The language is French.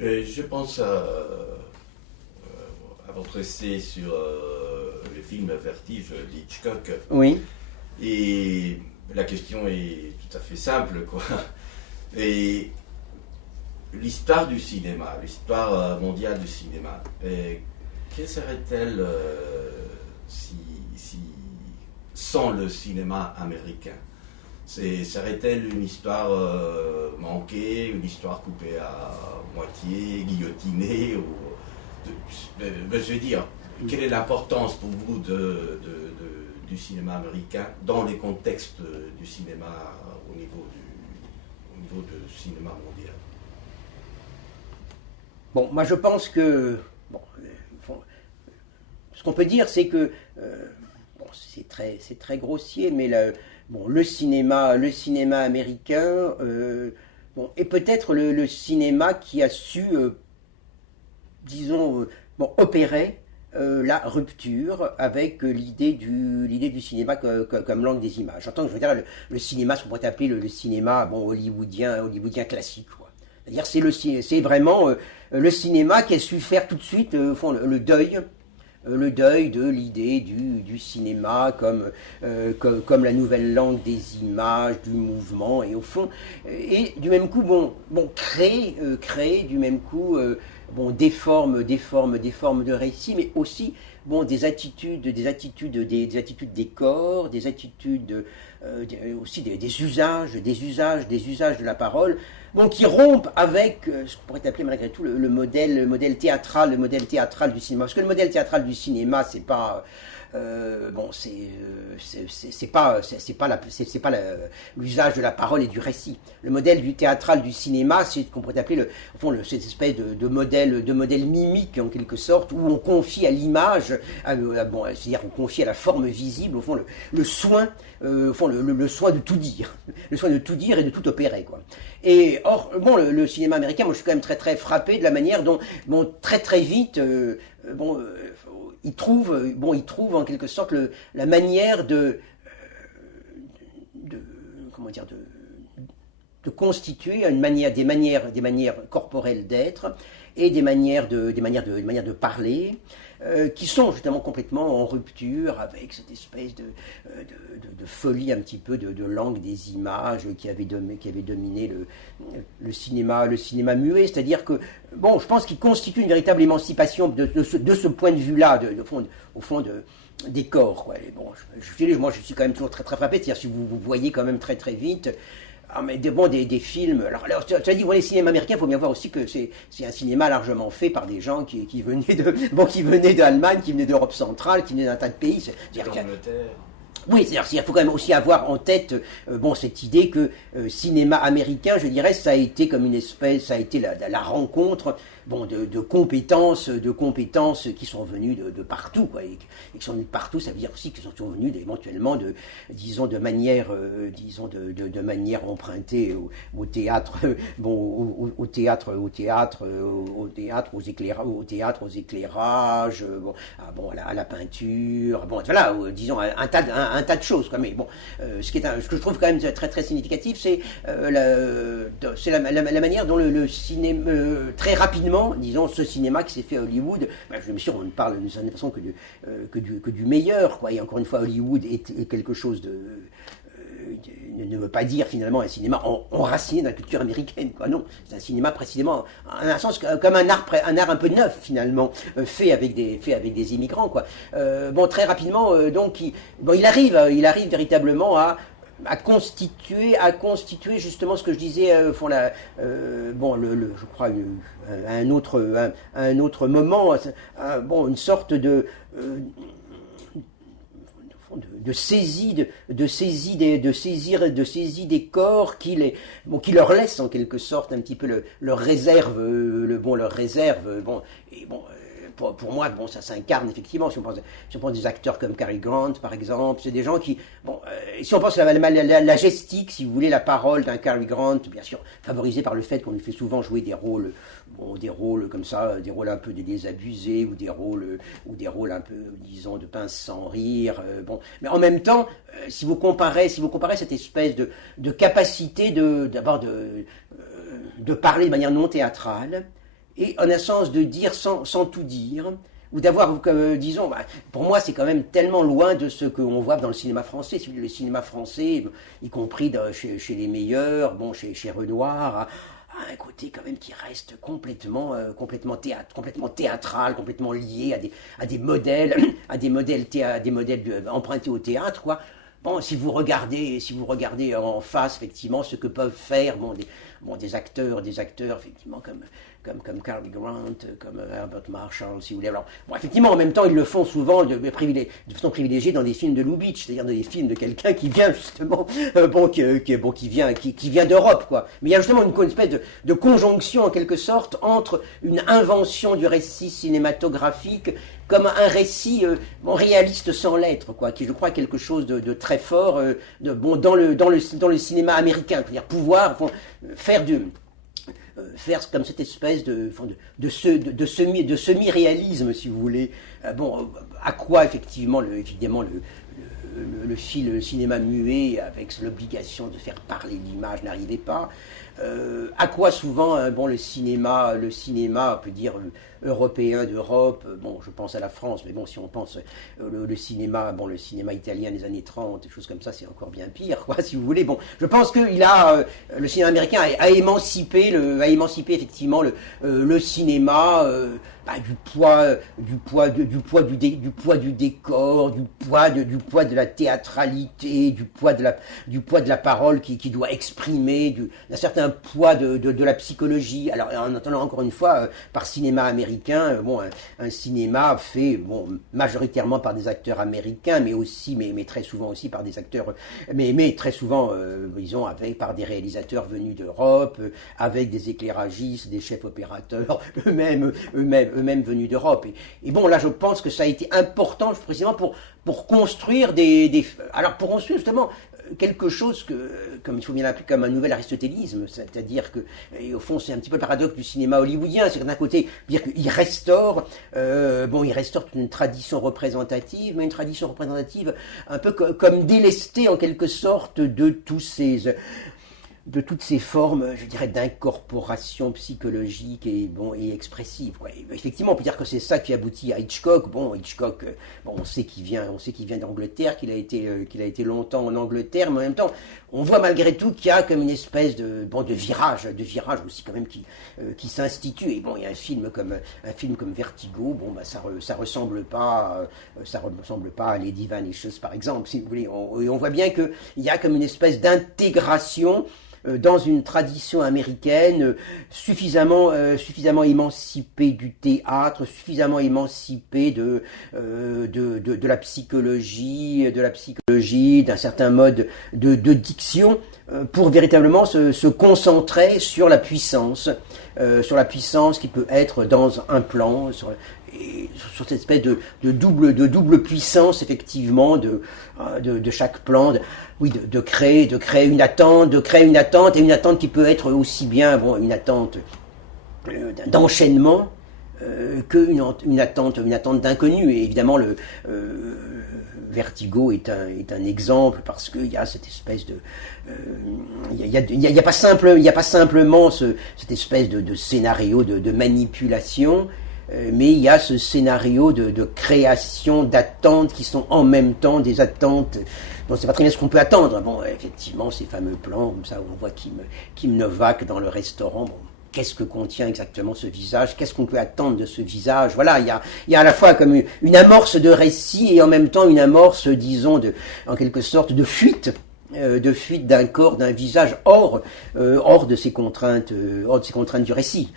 Je pense à votre essai sur le film Vertige d'Hitchcock. Oui, Et la question est tout à fait simple, quoi. Et l'histoire du cinéma, l'histoire mondiale du cinéma, quelle serait-elle si sans le cinéma américain? Serait-elle une histoire manquée, une histoire coupée à moitié, guillotinée je veux dire, quelle est l'importance pour vous du cinéma américain dans les contextes du cinéma au niveau du cinéma mondial? bon, moi je pense que bon, ce qu'on peut dire, c'est que bon, c'est très grossier, mais bon, le cinéma américain bon, est peut-être le cinéma qui a su, disons, bon, opérer la rupture avec l'idée du cinéma comme langue des images. J'entends que je veux dire le cinéma, ce qu'on pourrait appeler le cinéma bon, hollywoodien classique, quoi. C'est-à-dire c'est vraiment le cinéma qui a su faire tout de suite le deuil de l'idée du cinéma comme la nouvelle langue des images, du mouvement, et au fond, et du même coup, créer du même coup bon, des formes de récit, mais aussi bon, des attitudes des corps, des attitudes aussi des usages de la parole, bon, qui rompent avec ce qu'on pourrait appeler malgré tout le modèle théâtral du cinéma. Parce que le modèle théâtral du cinéma, c'est pas bon, c'est pas l'usage de la parole et du récit. Le modèle du théâtral du cinéma, c'est ce qu'on pourrait appeler au fond, cette espèce de modèle mimique en quelque sorte, où on confie à l'image, bon, c'est-à-dire on confie à la forme visible, au fond, le soin, au fond, le soin de tout dire, le soin de tout dire et de tout opérer, quoi. Et or, bon, le cinéma américain, moi, je suis quand même très très frappé de la manière dont, bon, très vite, bon. Il trouve en quelque sorte la manière comment dire, de constituer des manières corporelles d'être et des manières de parler qui sont justement complètement en rupture avec cette espèce de folie un petit peu de langue des images qui avait dominé le cinéma muet. C'est-à-dire que, bon, je pense qu'il constitue une véritable émancipation de ce point de vue-là, au fond des corps, quoi. Et bon, moi je suis quand même toujours très très frappé, c'est-à-dire si vous voyez quand même très très vite. Ah, mais des films. Alors tu as dit, voilà, les cinémas américains, il faut bien voir aussi que c'est un cinéma largement fait par des gens qui venaient d'Allemagne, qui venaient d'Europe centrale, qui venaient d'un tas de pays. D'Angleterre. Oui, c'est-à-dire qu'il faut quand même aussi avoir en tête bon, cette idée que cinéma américain, je dirais, ça a été comme une espèce, ça a été la rencontre bon, de compétences qui sont venues de partout, quoi, et qui sont venues de partout. Ça veut dire aussi qu'ils sont venues éventuellement de manière empruntée au théâtre, bon, au théâtre, aux éclairages, bon, à la peinture, bon, voilà, disons un tas de choses, quoi. Mais bon, ce que je trouve quand même très très significatif, c'est la manière dont le cinéma très rapidement, disons, ce cinéma qui s'est fait à Hollywood, je me suis on ne parle d'une certaine façon que du meilleur, quoi. Et encore une fois, Hollywood est quelque chose ne veut pas dire finalement un cinéma enraciné dans la culture américaine, quoi. Non, c'est un cinéma précisément, en un sens comme un art un peu neuf finalement, fait avec des immigrants, quoi. Bon, très rapidement, donc, il arrive véritablement à constituer justement ce que je disais bon, je crois à un autre moment, bon, une sorte de saisie des corps qui leur laisse en quelque sorte un petit peu leur réserve, bon, et bon, pour moi, bon, ça s'incarne effectivement. Si on pense des acteurs comme Cary Grant, par exemple, c'est des gens qui, bon, si on pense à la gestique, si vous voulez, la parole d'un Cary Grant, bien sûr, favorisé par le fait qu'on lui fait souvent jouer des rôles comme ça, des rôles un peu désabusés, ou des rôles un peu, disons, de pince sans rire, bon. Mais en même temps, si vous comparez cette espèce de capacité d'abord de parler de manière non théâtrale, et en un sens de dire sans tout dire, ou d'avoir, disons, pour moi c'est quand même tellement loin de ce qu'on voit dans le cinéma français. Le cinéma français, y compris chez les meilleurs, bon, chez Renoir, a un côté quand même qui reste complètement théâtral, complètement lié à des modèles, empruntés au théâtre, quoi. Bon, si vous regardez en face, effectivement, ce que peuvent faire des acteurs, effectivement, comme Cary Grant, comme Herbert Marshall, si vous voulez. Alors, bon, effectivement, en même temps, ils le font souvent de façon privilégiée dans des films de Lubitsch, c'est-à-dire dans des films de quelqu'un qui vient justement, qui vient d'Europe, quoi. Mais il y a justement une espèce de conjonction, en quelque sorte, entre une invention du récit cinématographique comme un récit réaliste sans l'être, quoi, qui je crois est quelque chose de très fort dans le cinéma américain, c'est-à-dire pouvoir faire comme cette espèce de semi-réalisme, si vous voulez. À quoi effectivement le cinéma muet, avec l'obligation de faire parler l'image, n'arrivait pas. À quoi souvent le cinéma, on peut dire européen d'Europe, je pense à la France, mais bon, si on pense le cinéma italien des années 30, des choses comme ça, c'est encore bien pire, quoi, si vous voulez. Bon, je pense que le cinéma américain a émancipé effectivement le cinéma du poids du décor, du poids de la théâtralité, du poids de la parole qui doit exprimer, d'un certain poids de la psychologie. Alors, en entendant encore une fois, par cinéma américain, un cinéma fait majoritairement par des acteurs américains, mais très souvent aussi par des acteurs, mais très souvent, disons, par des réalisateurs venus d'Europe, avec des éclairagistes, des chefs opérateurs, eux-mêmes venus d'Europe. Et bon, là, je pense que ça a été important, précisément pour construire pour construire justement quelque chose comme il faut bien l'appeler, comme un nouvel aristotélisme, c'est-à-dire que, et au fond, c'est un petit peu le paradoxe du cinéma hollywoodien, c'est que d'un côté, dire qu'il restaure, il restaure toute une tradition représentative, mais une tradition représentative un peu comme délestée en quelque sorte de toutes ces formes, je dirais, d'incorporation psychologique et expressive. Ouais. Effectivement, on peut dire que c'est ça qui aboutit à Hitchcock. Hitchcock, on sait qu'il vient d'Angleterre, qu'il a été longtemps en Angleterre, mais en même temps, on voit malgré tout qu'il y a comme une espèce de virage aussi quand même qui s'institue. Et il y a un film comme Vertigo, ça ressemble pas à Lady Vanishes par exemple, si vous voulez. On voit bien qu'il y a comme une espèce d'intégration dans une tradition américaine suffisamment émancipée du théâtre, suffisamment émancipée de la psychologie, d'un certain mode de diction, pour véritablement se concentrer sur la puissance qui peut être dans un plan, sur cette espèce de double puissance effectivement de chaque plan, de créer une attente, et une attente qui peut être aussi bien une attente d'enchaînement qu'une attente d'inconnu. Et évidemment Vertigo est un exemple, parce qu'il y a cette espèce de il y a pas simplement cette espèce de scénario de manipulation, mais il y a ce scénario de création d'attentes qui sont en même temps des attentes. On ne sait pas très bien ce qu'on peut attendre. Effectivement, ces fameux plans comme ça où on voit Kim Novak dans le restaurant. Qu'est-ce que contient exactement ce visage? Qu'est-ce qu'on peut attendre de ce visage? Voilà, il y a à la fois comme une amorce de récit et en même temps une amorce, disons, en quelque sorte de fuite d'un corps, d'un visage hors de ces contraintes du récit.